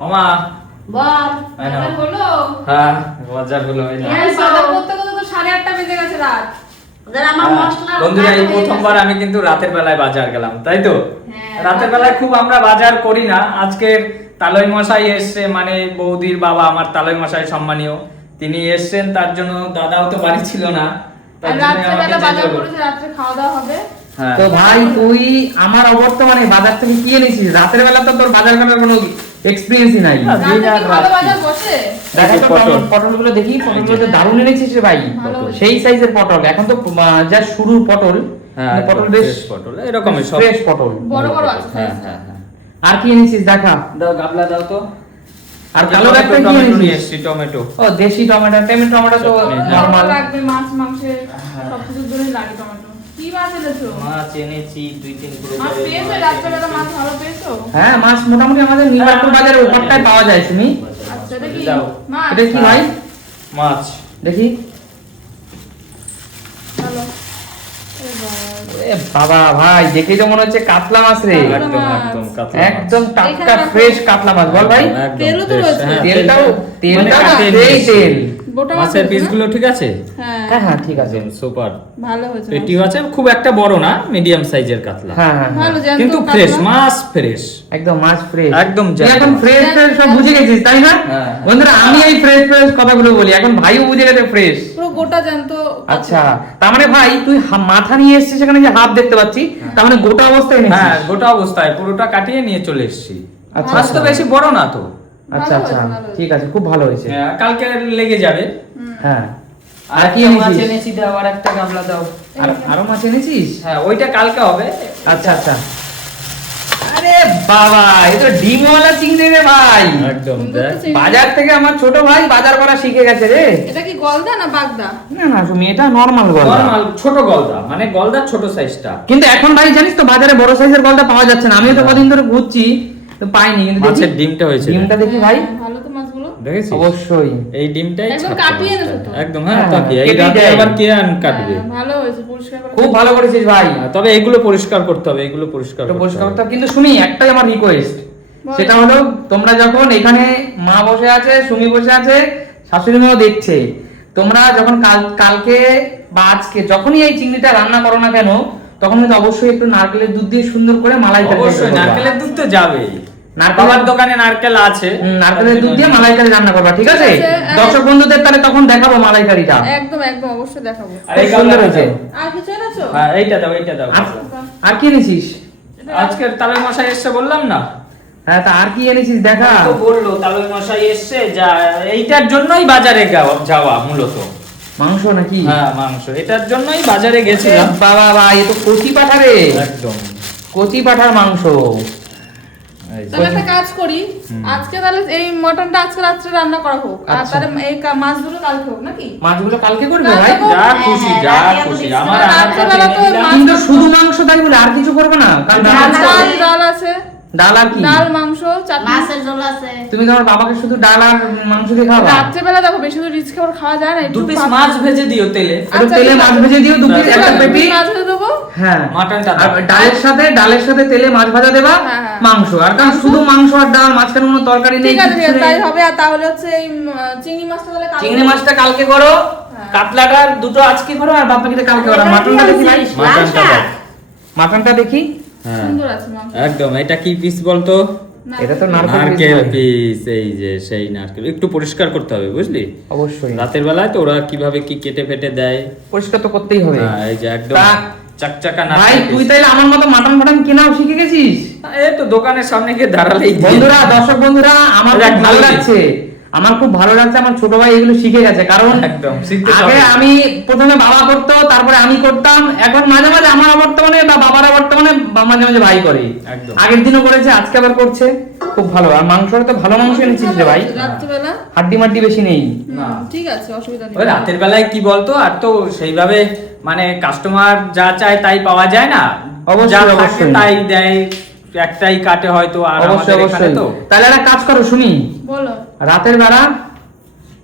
মামা বল আয় না। বাজার হলো? হ্যাঁ বাজার হলো এই না। হ্যাঁ, বাজার করতে করতে তো 8:30 বেজে গেছে রাত। ওদের আমার মশলা বন্ধুরা এই কাটা হয়ে প্রথমবার গেছে। আমি কিন্তু রাতের বেলায় বাজার গেলাম, তাই তো? হ্যাঁ, রাতের বাজার- বেলায় খুব আমরা বাজার করি না। আজকের তালই মশাই এসছে, মানে বৌদির বাবা আমার তালই মশাই সম্মানীয়, তিনি এসছেন, তার জন্য দাদাও তো বাড়ি ছিল না, তার আর জন্য রাত্রে আমাকে বেলা যেতে বাজার হলো। করেছে, রাত্রে খাওয়া দাওয়া হবে। হ্যাঁ। তো ভাই তুই আমার অবর্তমানে বাজার থেকে কি এনেছিস? রাতের বেলা তো তোর বাজার করার কোনো এক্সপেরিয়েন্সই নাই। হ্যাঁ, রাতে কি ভালো রাত্রি। বাজার বসে? দেখো তো পটল। পটলগুলো দেখি, পটলগুলো তো দারুণ এনেছিস রে ভাই। ভালো হয়েছে। সেই সাইজের পটল, এখন তো যা শুরু পটল, হ্যাঁ, মানে পটল বেশ fresh পটল, এরকমই সব ফ্রেশ পটল। বড় বড় আছে হ্যাঁ size টা। হ্যাঁ হ্যাঁ। আর কি এনেছিস দেখা? দাও গাবলা দাও তো। আর কালো একটা কি টমেটো নিয়ে এনেছিস? এসেছি, টমেটো। ও দেশি টমেটো, টমেটো তো হ্যাঁ। নরমাল। লাগবে মাছ মাংসের সবকিছুর জন্যই লাগে টমেটো। কি মাছ এনেছো? মাছ এনেছি 2-3 কিলো মাছ করে। পেয়েছো? রাত্রে বেলা মাছ ভালো পেয়েছো? হ্যাঁ, মাছ মোটামুটি আমাদের নিউমার্কেট বাজারে ওপরটায় পাওয়া যায় শুনি। আচ্ছা, এটা কি দাও। মাছ? এটা কি ভাই? মাছ। দেখি। চলো। এ বাবা। এ বাবা ভাই, দেখেই তো মনে হচ্ছে কাতলা মাছ রে। কাতলা একদম মাছ। একদম কাতলা মাছ। একদম টাটকা এখানে রাখো। ফ্রেশ কাতলা মাছ, বল ভাই। একদম তেলও তো fresh, রয়েছে। হ্যাঁ, তেলটাও মানে তেলটা কাটে সেই নিয়েছি। তেল। গোটা মাছ মাছের আছে না? পিসগুলো ঠিক আছে? হ্যাঁ, হ্যাঁ হ্যাঁ ঠিক আছে। একদম সুপার। ভালো হয়েছে। পেটিও আছে, খুব একটা বড় না, মিডিয়াম সাইজের কাতলা। হ্যাঁ হ্যাঁ ভালো হ্যাঁ। জ্যান্ত কিন্তু কাতলা। ফ্রেশ মাছ, ফ্রেশ। একদম মাছ ফ্রেশ। একদম তুই জ্যান্ত এখন মাছ। ফ্রেশ ফ্রেশ সব বুঝে গেছিস তাই না? হ্যাঁ। বন্ধুরা আমি এই ফ্রেশ ফ্রেশ কথাগুলো বলি, এখন ভাইও বুঝে গেছে ফ্রেশ। পুরো গোটা জ্যান্ত কাতলা। আচ্ছা, তার মানে ভাই তুই মাথা নিয়ে এসেছিস, সেখানে যে হাফ দেখতে পাচ্ছি, তার মানে গোটা অবস্থায় এনেছিস। হ্যাঁ, গোটা অবস্থায় পুরোটা কাটিয়ে নিয়ে চলে এসেছি। আচ্ছা, মাছ তো আচ্ছা। বেশি বড় না তো। আচ্ছা আচ্ছা ভালো হয়েছে। ঠিক আছে, খুব ভালো হয়েছে। হ্যাঁ, কালকে লেগে যাবে। হ্যাঁ। আর কি কি মাছ এনেছিস? এনেছি, দাও আর একটা গামলা দাও। আর আরো মাছ এনেছিস? হ্যাঁ, ওইটা কালকে হবে। আচ্ছা আচ্ছা। আরে বাবা, এই তো ডিমওয়ালা চিংড়ি রে ভাই। একদম সুন্দর তো দেখ। চিংড়ি। বাজার থেকে আমার ছোট ভাই বাজার করা শিখে গেছে রে। এটা কি গলদা না বাগদা? না না তুমি, এটা নরমাল গলদা। নরমাল ছোট গলদা, মানে গলদার ছোট সাইজটা। কিন্তু এখন ভাই জানিস তো বাজারে বড় সাইজের গলদা পাওয়া যাচ্ছে না। আমিও তো কদিন ধরে ঘুরছি, তো পাইনি। কিন্তু দেখি মাছের ডিমটা হয়েছে। ডিমটা দেখি ভাই। হ্যাঁ, ভালো তো মাছগুলো। দেখেছিস? অবশ্যই। এই ডিমটাই একদম ছাড়ছে কাটিয়ে মাছটা। এনেছো তো? একদম হ্যাঁ, হ্যাঁ, কাটিয়ে। এই কেটেই রাতে দেয়। আবার কে কাটবে? হ্যাঁ, ভালো হয়েছে, পরিষ্কার করে। খুব ভালো করেছিস ভাই। তবে এগুলো পরিষ্কার করতে হবে, এগুলো পরিষ্কার তো করতে পরিষ্কার হবে। করতে হবে। কিন্তু শুনি একটাই আমার রিকোয়েস্ট, বল। সেটা হলো তোমরা যখন এখানে মা বসে আছে, সুমি বসে আছে, শাশুড়ি মাও দেখছে, তোমরা যখন কালকে বা আজকে যখনই এই চিংড়িটা রান্না করো না কেন, তখন কিন্তু অবশ্যই একটু নারকেলের দুধ দিয়ে সুন্দর করে মালাইকারি অবশ্যই নারকেলের দুধ তো যাবেই। নারকেলের- বাবার দোকানে নারকেল আছে। নারকেলের দুধ দিয়ে মালাইকারি রান্না করবা, ঠিক আছে? ঠিক আছে, দর্শক বন্ধুদের তাহলে তখন দেখাবো মালাইকারিটা। একদম একদম অবশ্যই দেখাবো। আর এই খুব সুন্দর গামলাটা হয়েছে। দাও। আর কিছু এনেছো? হ্যাঁ, এইটা দাও, এইটা দাও। আর কি এনেছিস? আজকে তালই মশাই এসছে বললাম না? হ্যাঁ, তা আর কি এনেছিস দেখা। তো বললো তালই মশাই এসছে, যা এইটার জন্যই বাজারে যাওয়া মূলত। মাংস নাকি? হ্যাঁ, মাংস। এটার জন্যই বাজারে গেছিলাম। বাবা ভাই, এ তো কচি পাঠা রে। একদম। কচি পাঠার মাংস। এই যে। তাহলে একটা কাজ করি, আজকে তাহলে এই মটনটা আজকে রাত্রে রান্না করা হোক, আর আচ্ছা। তাহলে এই মাছগুলো কালকে হোক নাকি? মাছগুলো কালকে করবে কালকে ভাই? করবো। যা খুশি, যা খুশি। আমার রাত্রেবেলা তো ওই মাছ- কিন্তু শুধু মাংস তাই বলে আর কিছু করবে না? কাল না, ডাল না। আছে। ডাল আছে, ডাল আর কি? ডাল মাংস চাটনি। মাছের ঝোল আছে। তুমি তোমার বাবাকে শুধু ডাল আর মাংস দিয়ে খাওয়া? রাত্রেবেলা দেখো বেশি তো রিচ খাবার খাওয়া যায় না, একটু দু পিস ভাত- মাছ ভেজে দিও তেলে। একটু আচ্ছা, তেলে ঠিক মাছ আছে। ভেজে দিও, দু পিস, একটা রাত্রেবেলা পেটি। মাছ ভেজে দেবো। হ্যাঁ, মাটনটা আর দাও। ডালের সাথে তেলে মাছ ভাজা দেবা, হ্যাঁ, হ্যাঁ। মাংস। আর কারণ শুধু মাংস আর ডাল, মাঝখানে কোনো তরকারি নেই, ঠিক আছে, ঠিক কিচ্ছু আছে, তাই নেই। হবে। আর তাহলে হচ্ছে এই চিংড়ি মাছটা তাহলে কালকে চিংড়ি হবে। মাছটা কালকে করো, হ্যাঁ। কাতলাটা দুটো আজকে করো, আর বাদ বাকিটা কালকে করো। আর মাটনটা দেখি ভাই, মাটনটা দাও। মাটনটা দেখি। হ্যাঁ, সুন্দর আছে মাংস। একদম। এটা কি পিস বলতো? না, এটা তো নারকেল নারকেল piece ভাই। পিস। এই যে সেই নারকেল, একটু পরিষ্কার করতে হবে, বুঝলি? অবশ্যই রাতের বেলায় তো ওরা কিভাবে কি কেটে ফেটে দেয়। পরিষ্কার তো করতেই হবে। হ্যাঁ, এই যে একদম তা- চাকচাকা ভাই নারকেল তুই piece। তাইলে আমার মতো মাটন ফাটন কেনাও শিখে গেছিস? এই তো দোকানের সামনে গিয়ে দাঁড়ালেই দিয়ে বন্ধুরা, দেয়। দর্শক বন্ধুরা, আমার দেখ, খুব ভালো ভালো লাগছে। আমার খুব ভালো লাগছে, আমার ছোট ভাই এগুলো শিখে গেছে। কারণ একদম, শিখতে আগে হবে। আমি প্রথমে বাবা করতো, তারপরে আমি করতাম, এখন মাঝে মাঝে আমার বর্তমানে বা বাবার বর্তমানে মাঝে মাঝে ভাই করে। একদম। আগের দিনও করেছে, আজকে আবার করছে। খুব ভালো। আর মাংসটা তো ভালো মাংস এনেছিস রে ভাই, রাত্রেবেলা হাড্ডি মাড্ডি বেশি নেই। না। ঠিক আছে, অসুবিধা নেই। ওই রাতের বেলায় কি বলতো, আর তো সেইভাবে মানে কাস্টমার যা চায় তাই পাওয়া যায় না। অবশ্যই, যা থাকে অবশ্যই। তাই দেয়, একটাই কাটে হয়তো। আর অবশ্যই আমাদের এখানে অবশ্যই। তো তাহলে একটা কাজ করো শুনি, বলো। রাতের বেলা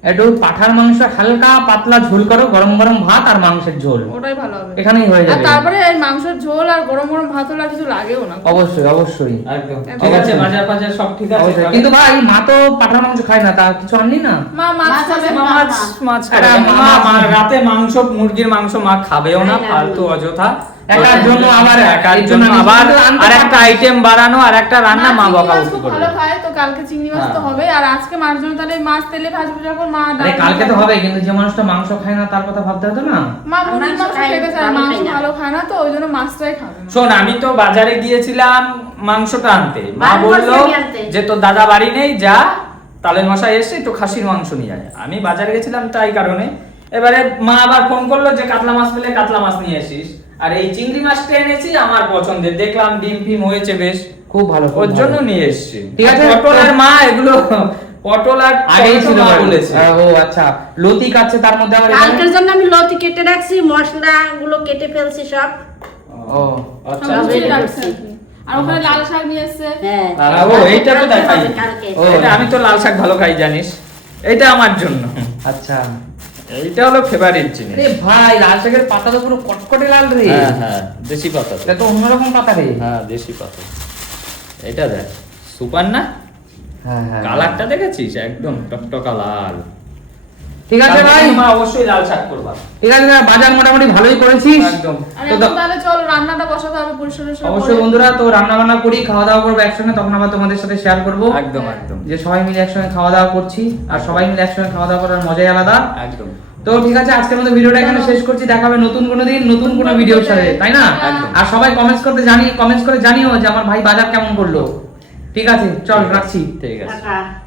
একটু পাঠার মাংস হালকা পাতলা ঝোল করো, গরম গরম ভাত আর মাংসের ঝোল, ওটাই ভালো হবে। এখানেই হয়ে আর যাবে। তারপরে এই মাংসের ঝোল আর গরম গরম ভাত হলে আর কিছু লাগেও না। অবশ্যই অবশ্যই একদম ঠিক ঠিক আছে, আছে। বাজার বাজার সব ঠিক আছে। অবশ্যই। কিন্তু ভাই মা তো পাঠার মাংস খায় না, তা কিছু আনলি না? মা মাছ মাছ খাবে। আছে, মাছ মাছ একটা খাবে। মাছ- রাতে মাংস, মুরগির মাংস মা খাবেও না, খায় না। ফালতু অযথা। একার জন্য আবার একার এর জন্য আমি আবার কিন্তু আনতে আর একটা আইটেম বাড়ানো আর একটা রান্না মা চিংড়ি মাছ বকাবকি খুব করবে। ভালো খায়, তো কালকে চিংড়ি মাছ তো হ্যাঁ। হবে। আর আজকে মার জন্য তাহলে মাছ তেলে ভাজবো যখন মা আরে ডাল- কালকে তো হবে, কিন্তু যে মানুষটা মাংস খায় না তার কথা ভাবতে হতো না? মা মুরগির মাংস মাংস খাই, খেতে চায়, ভালো মাংস খাই না। ভালো খায় না, তো ওই জন্য মাছটাই খাবে না। শোন, আমি তো বাজারে গিয়েছিলাম মাংসটা আনতে, মা বারণ বললো করছি আমি আনতে। যে তোর দাদা বাড়ি নেই, যা তালের মশাই এসে একটু খাসির মাংস নিয়ে আয়। আমি বাজারে গেছিলাম তাই কারণে। এবারে মা আবার ফোন করলো যে কাতলা মাছ পেলে কাতলা মাছ নিয়ে আসিস, আর এই চিংড়ি মাছটা এনেছি আমার পছন্দের, দেখলাম ডিম ফিম হয়েছে বেশ, খুব ভালো, খুব ওর ভালো। জন্য নিয়ে এসছি। ঠিক আছে, পটল আর মা এগুলো পটল আর আগেই টমেটো ছিল মা ভাই। বলেছে। ও আচ্ছা, লতি কাটছে তার মধ্যে আবার এখানে- কালকের জন্য আমি লতি কেটে রাখছি, মশলা গুলো কেটে ফেলছি সব। ও আচ্ছা, সব কিছুই ready রাখছে করছি। আর কি। আর ওখানে লাল শাক নিয়ে এসছে। হ্যাঁ। আর ও, এইটা তো দেখাই। কালকে। ও। এটা আমি তো লাল শাক ভালো খাই জানিস, এটা আমার জন্য। আচ্ছা। এইটা হলো ফেভারিট জিনিস। আরে ভাই, লাল শাকের পাতা তো পুরো কটকটে লাল রে। হ্যাঁ, দেশি পাতা তো। এটা তো অন্যরকম পাতা রে। হ্যাঁ, দেশি পাতা। এটা দেখ, সুপার না? হ্যাঁ হ্যাঁ। কালারটা দেখেছিস? একদম টকটকা লাল। ঠিক আছে কালকে ভাই, তোমরা অবশ্যই লাল শাক করবা। ঠিক আছে, বাজার মোটামুটি ভালোই করেছিস। একদম। আর তো এখন তাহলে চল রান্নাটা বসাতে হবে পরিষ্কার টরিষ্কার অবশ্যই করে। বন্ধুরা, তো রান্না বান্না করি, খাওয়া দাওয়া করবো একসঙ্গে, তখন আবার তোমাদের সাথে শেয়ার করবো একদম একদম যে সবাই মিলে একসঙ্গে খাওয়া দাওয়া করছি, আর সবাই মিলে একসঙ্গে খাওয়া দাওয়া করার মজাই আলাদা। একদম। তো ঠিক আছে, আজকের মতো ভিডিওটা এখানে শেষ করছি। দেখাবে নতুন কোনো দিন নতুন কোনো ভিডিওর সাথে, তাই না? একদম। আর সবাই কমেন্টস করে জানিও যে আমার ভাই বাজার কেমন করলো। ঠিক আছে, চল রাখছি। ঠিক আছে। টাটা।